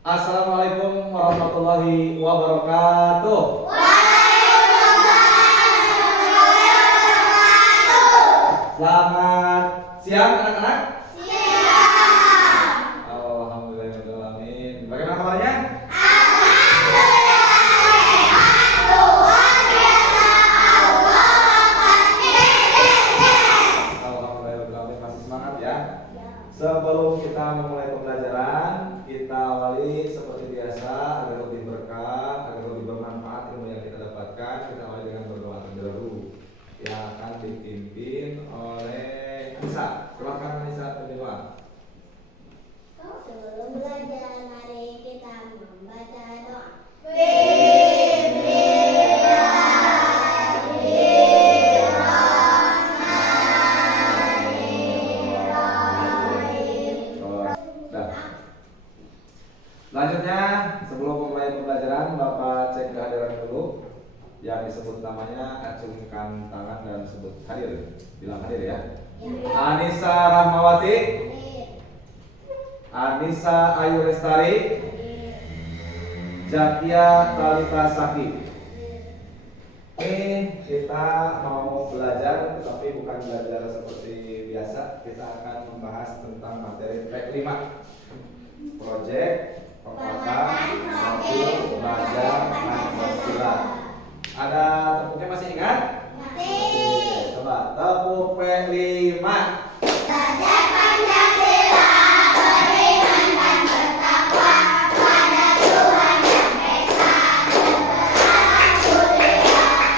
Assalamualaikum warahmatullahi wabarakatuh. Selamat siang anak-anak. Alhamdulillahirobbilalamin. Bagaimana kabarnya? Alhamdulillahirobbilalamin. Masih semangat ya? Sebelum kita memulai pembelajaran, kita awali seperti biasa agar lebih berkah, agar lebih bermanfaat ilmu yang kita dapatkan. Kita awali dengan berdoa terlebih dahulu yang akan dipimpin oleh Anissa. Silakan Anissa berdoa. Sebelum belajar, mari kita membaca doa. Selanjutnya, sebelum memulai pembelajaran, Bapak cek kehadiran dulu. Yang disebut namanya, acungkan tangan dan sebut hadir. Bilang hadir ya. Anissa Rahmawati, Anissa Ayu Lestari, Zakia Talita Saki. Ini kita mau belajar, tetapi bukan belajar seperti biasa. Kita akan membahas tentang materi P5, Project Penguatan Mobil Belajar Pancasila. Ada tepuknya masih ingat? Masih. Coba tepuk P5. Belajar Pancasila, beriman dan bertakwa pada Tuhan Yang Esa, berserah mulia,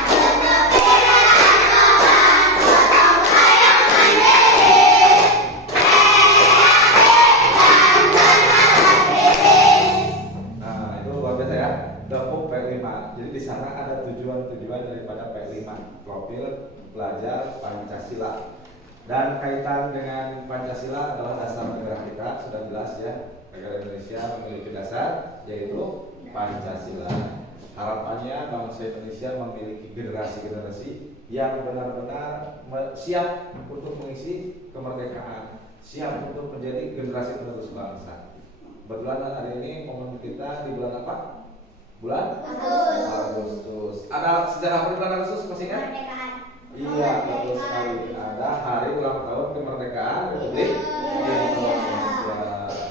bertopi dengan sopan, gotong royong mandiri, kreatif dan bernalar kritis. Nah, itu luar biasa ya. Tepuk P5. Jadi di sana ada tujuan-tujuan daripada P5, profil pelajar Pancasila. Dan kaitan dengan Pancasila adalah dasar negara kita, sudah jelas ya. Negara Indonesia memiliki dasar yaitu Pancasila. Harapannya bangsa Indonesia memiliki generasi-generasi yang benar-benar siap untuk mengisi kemerdekaan, siap untuk menjadi generasi penerus bangsa. Kebetulan hari ini momen kita di bulan apa? Bulan Agustus. Ada sejarah apa di bulan Agustus masih ingat? Kemerdekaan. Iya, betul sekali. Ada hari ulang tahun kemerdekaan Republik Indonesia.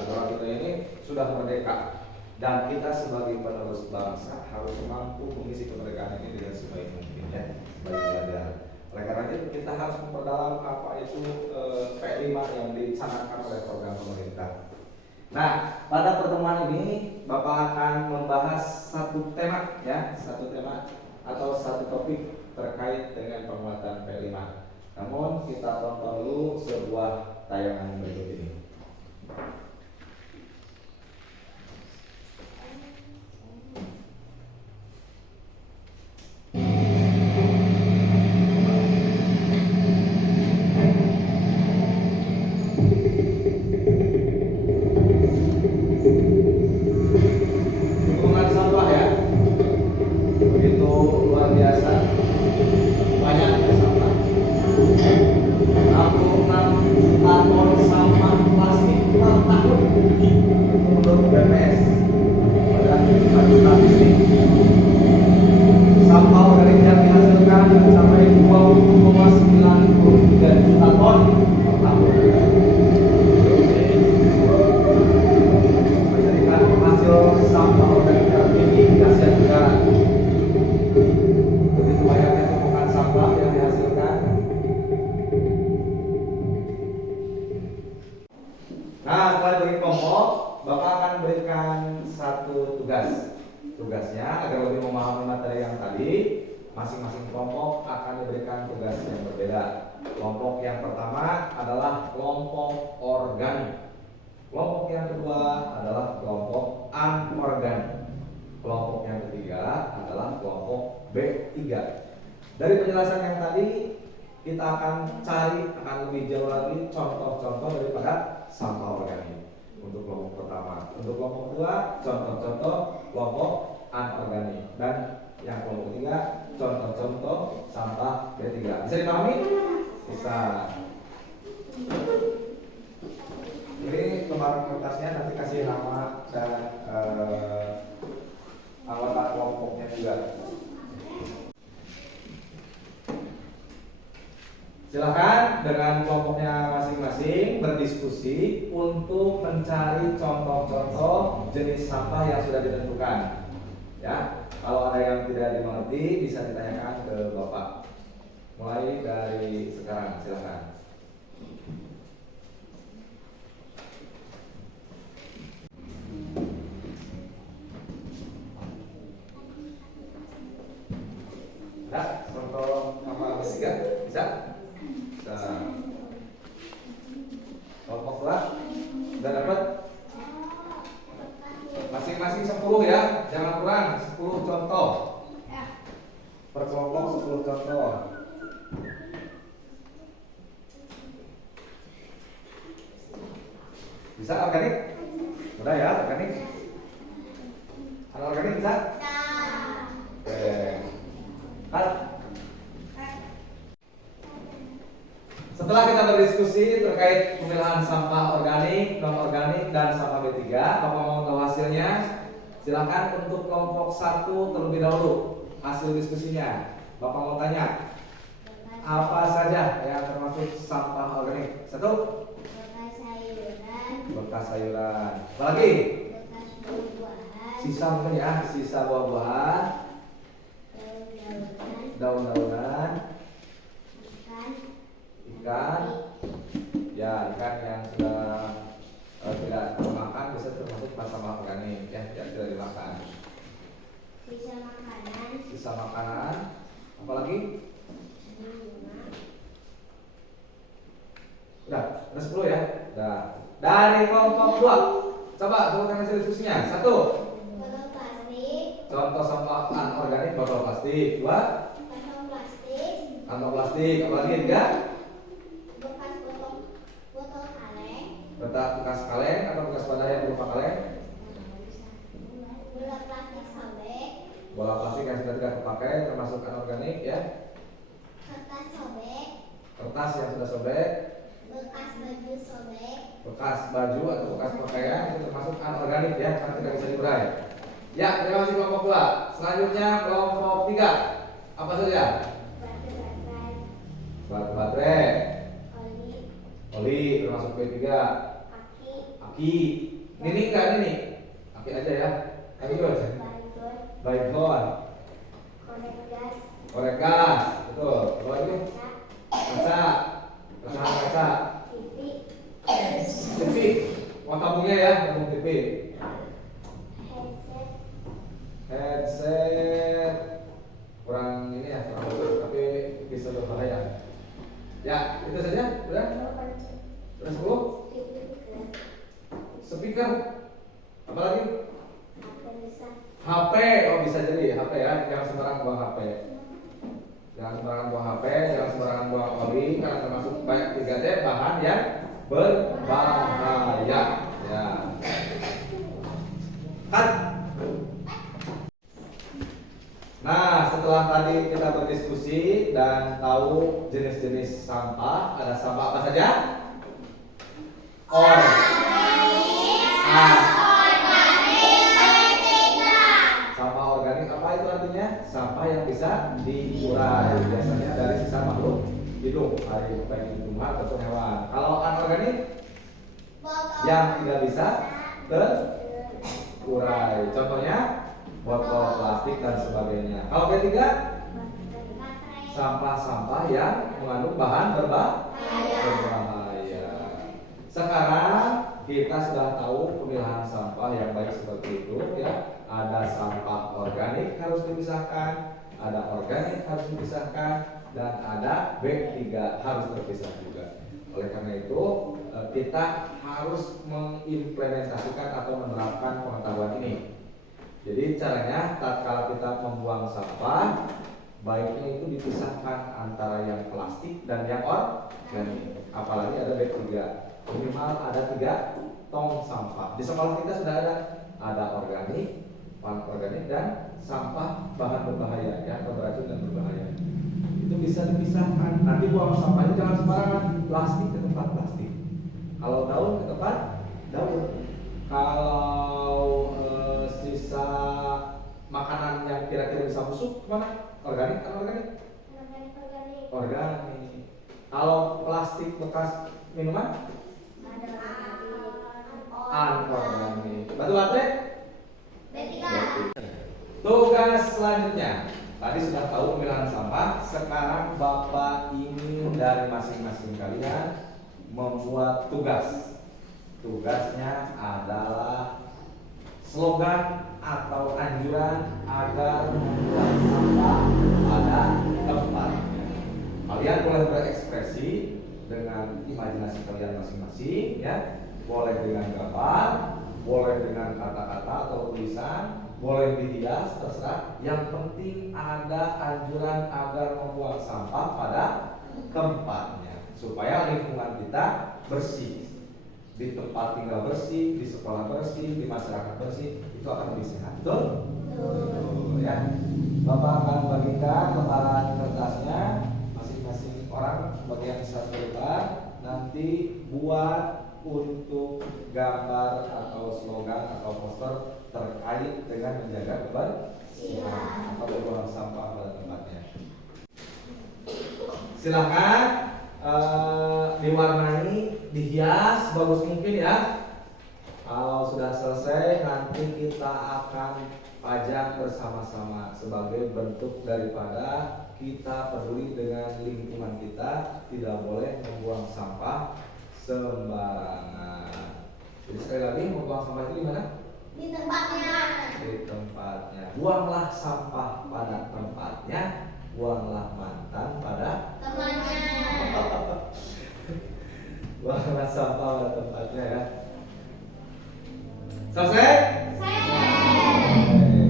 Negara kita ini sudah merdeka dan kita sebagai penerus bangsa harus mampu mengisi kemerdekaan ini dengan sebaik mungkin ya, sebaik belajar. Oleh karena itu kita harus memperdalam apa itu P5 yang dicanangkan oleh program pemerintah. Nah, pada pertemuan ini Bapak akan membahas satu tema ya, satu tema atau satu topik terkait dengan penguatan P5. Namun kita tonton dulu sebuah tayangan berikut ini. Gunungan sampah ya, begitu luar biasa, banyaknya sampah. 66 juta ton sampah plastik per tahun menurut BPS. Badan Statistik. Sampah organik yang dihasilkan mencapai 20,93 juta ton per tahun. Menjadikan hasil sampah organik tertinggi di Asia Tenggara. Begitu banyaknya tumpukan sampah yang dihasilkan. Nah, setelah diberi kelompok, Bapak akan berikan satu tugas. Tugasnya agar lebih memahami materi yang tadi, masing-masing kelompok akan diberikan tugas yang berbeda. Kelompok yang pertama adalah kelompok organik. Kelompok yang kedua adalah kelompok anorganik. Kelompok yang ketiga adalah kelompok B3. Dari penjelasan yang tadi, kita akan akan lebih jauh lagi contoh-contoh daripada sampah organik. Untuk kelompok pertama, untuk kelompok kedua, contoh-contoh kelompok anorganik, dan yang kelompok ketiga, contoh-contoh sampah B3. Bisa dipahami? Bisa. Ini lembaran kertasnya nanti kasih nama dan anggota kelompoknya juga. Silakan dengan kelompoknya masing-masing berdiskusi untuk mencari contoh-contoh jenis sampah yang sudah ditentukan. Ya, kalau ada yang tidak dimengerti bisa ditanyakan ke Bapak. Mulai dari sekarang, silakan. Ada contoh apa besi nggak? Bisa? Kelompok lah, udah dapat? Masing-masing 10 ya, jangan kurang. 10 contoh. Per kelompok 10 contoh. Bisa organik? Udah ya, organik? Anorganik bisa? Oke. Kan? Setelah kita berdiskusi terkait pemilahan sampah organik, non-organik, dan sampah B3, Bapak mau tahu hasilnya? Silakan untuk kelompok 1 terlebih dahulu hasil diskusinya. Bapak mau tanya, apa saja yang termasuk sampah organik? 1. Bekas sayuran. Bekas sayuran. Apalagi? Bekas buah-buahan. Sisa mungkin ya, sisa buah-buahan, Daun-daunan. daun-daunan, Ikan. ikan, ya ikan yang sudah tidak dimakan bisa termasuk sampah organik ya, yang tidak dimakan. Sisa makanan. Sisa makanan, apalagi? Bunga. Udah 10 ya. Udah. Dari kelompok 2, coba sebutkan hasil diskusinya. 1. Botol plastik. Contoh sampah anorganik botol plastik. 2. Kantong plastik. Kantong plastik. Apalagi? 3. Bekas botol kaleng. Bekas kaleng atau bekas wadah yang berupa kaleng. Bola plastik sobek. Bola plastik yang sudah tidak terpakai termasuk anorganik ya. Kertas sobek. Kertas yang sudah sobek, Bekas baju sobek. bekas baju atau bekas pakaian itu termasuk anorganik ya, karena tidak bisa diurai. Ya, terima kasih kelompok 2. Selanjutnya kelompok 3. Apa saja? Baterai. Batu baterai, Oli. oli termasuk P3. Aki. Aki, nini enggak nini? Aki aja ya. Aki juga aja. Baygon. Baygon, Korek gas. korek gas, betul. Apa lagi? Kaca. Kaca, pecahan kaca. TV. TV, uang tabungnya ya, tabung TV. Headset. Headset, kurang ini ya, kurang bagus, tapi bisa berbahaya. Ya, itu saja, udah? Udah 10? Speaker, apa lagi? HP, oh bisa jadi HP ya, jangan sembarang buang HP. Jangan sembarangan buang HP, jangan sembarangan buang oli, karena termasuk banyak 3D bahan yang berbahaya. Ya. Kan? Nah, setelah tadi kita berdiskusi dan tahu jenis-jenis sampah, ada sampah apa saja? Sampah organik apa itu artinya? Sampah yang bisa diurai, biasanya dari sisa makhluk hidup, baik itu tumbuhan ataupun hewan. Kalau anorganik yang tidak bisa terurai, contohnya botol plastik dan sebagainya. Kalau ketiga, sampah-sampah yang mengandung bahan berbahaya. Sekarang kita sudah tahu pemilahan sampah yang baik seperti itu ya. Ada sampah organik harus dipisahkan, ada organik harus dipisahkan, dan ada B3 harus terpisah juga. Oleh karena itu kita harus mengimplementasikan atau menerapkan pengetahuan ini. Jadi caranya tatkala kita membuang sampah, baiknya itu dipisahkan antara yang plastik dan yang organik. Apalagi ada B3, minimal ada 3 tong sampah. Di sekolah kita sudah ada organik, non-organik, dan sampah bahan berbahaya ya, atau beracun dan berbahaya. Itu bisa dipisahkan. Nanti buang sampahnya jangan sembarangan, plastik ke tempat plastik. Kalau daun ke tempat daun. Kalau kira-kira bisa busuk kemana? Organik atau organik? Organik. Kalau plastik bekas minuman? Anorganik. Batu baterai? Tugas selanjutnya, tadi sudah tahu pemilahan sampah. Sekarang Bapak ingin dari masing-masing kalian membuat tugas. Tugasnya adalah slogan atau anjuran agar membuang sampah pada tempatnya. Kalian boleh berekspresi dengan imajinasi kalian masing-masing, ya. Boleh dengan gambar, boleh dengan kata-kata atau tulisan, boleh dihias, terserah. Yang penting ada anjuran agar membuang sampah pada tempatnya supaya lingkungan kita bersih. Di tempat tinggal bersih, di sekolah bersih, di masyarakat bersih, itu akan lebih sehat. Betul? Betul, ya. Bapak akan bagikan lembaran kertasnya masing-masing orang bagian satu lembar. Nanti buat untuk gambar atau slogan atau poster terkait dengan menjaga kebersihan atau membuang sampah pada tempatnya. Silakan diwarnai, dihias bagus mungkin ya. Kalau sudah selesai nanti kita akan pajang bersama-sama sebagai bentuk daripada kita peduli dengan lingkungan kita, tidak boleh membuang sampah sembarangan. Jadi sekali lagi, membuang sampah itu di mana? Di tempatnya. Di tempatnya. Buanglah sampah pada tempatnya. Buanglah mantan pada Temannya. buanglah sampah pada tempatnya ya. Selesai?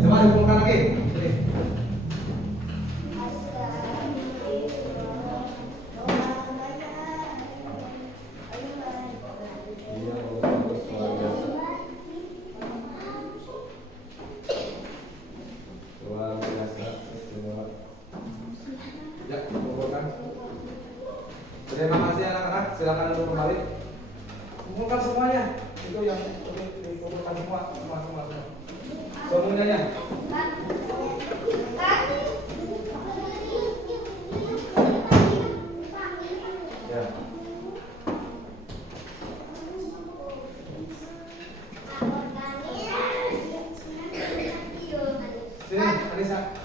Coba dikumpulkan lagi. Terima kasih anak-anak, silakan duduk kembali. Kumpulkan semuanya. Itu yang dikumpulkan semua. Semuanya. Ya. Sini, Anissa.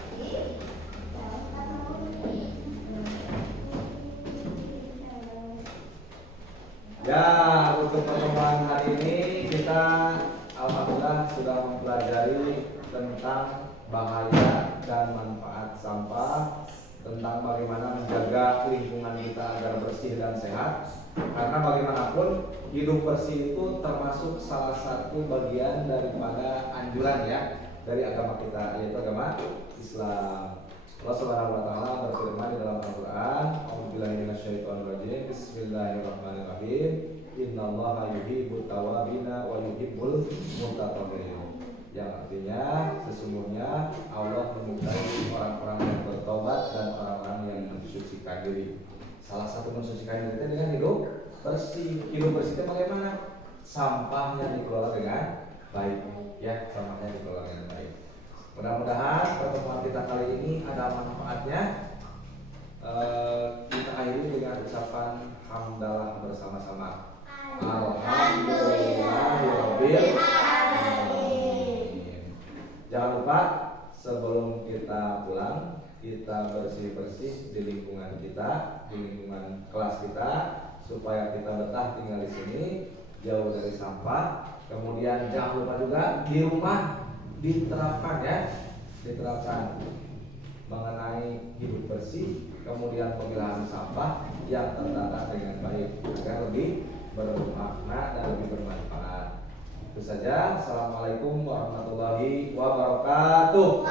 Ya, untuk pertemuan hari ini kita alhamdulillah sudah mempelajari tentang bahaya dan manfaat sampah, tentang bagaimana menjaga lingkungan kita agar bersih dan sehat. Karena bagaimanapun hidup bersih itu termasuk salah satu bagian daripada anjuran ya dari agama kita, yaitu agama Islam. Allah Subhanahu wa taala berfirman di dalam Al-Qur'an, "A'udzubillahi minasyaitonirrajim. Bismillahirrahmanirrahim. Innallaha yuhibbut tawwabina wa yuhibbul mutatahhirin." Yang artinya sesungguhnya Allah menyukai orang-orang yang bertobat dan orang-orang yang mensucikan diri. Salah satu mensucikan diri dengan hidup bersih. Hidup bersih itu bagaimana? Sampahnya dikelola dengan baik, ya, sampahnya dikelola dengan baik. Mudah-mudahan pertemuan kita kali ini ada manfaatnya. Kita akhiri dengan ucapan hamdalah bersama-sama. Alhamdulillahirabbil alamin. Jangan lupa sebelum kita pulang, kita bersih-bersih di lingkungan kita, di lingkungan kelas kita, supaya kita betah tinggal di sini, jauh dari sampah. Kemudian jangan lupa juga di rumah diterapkan mengenai hidup bersih, kemudian pemilahan sampah yang tertata dengan baik agar lebih bermakna dan lebih bermanfaat. Itu saja. Assalamualaikum warahmatullahi wabarakatuh.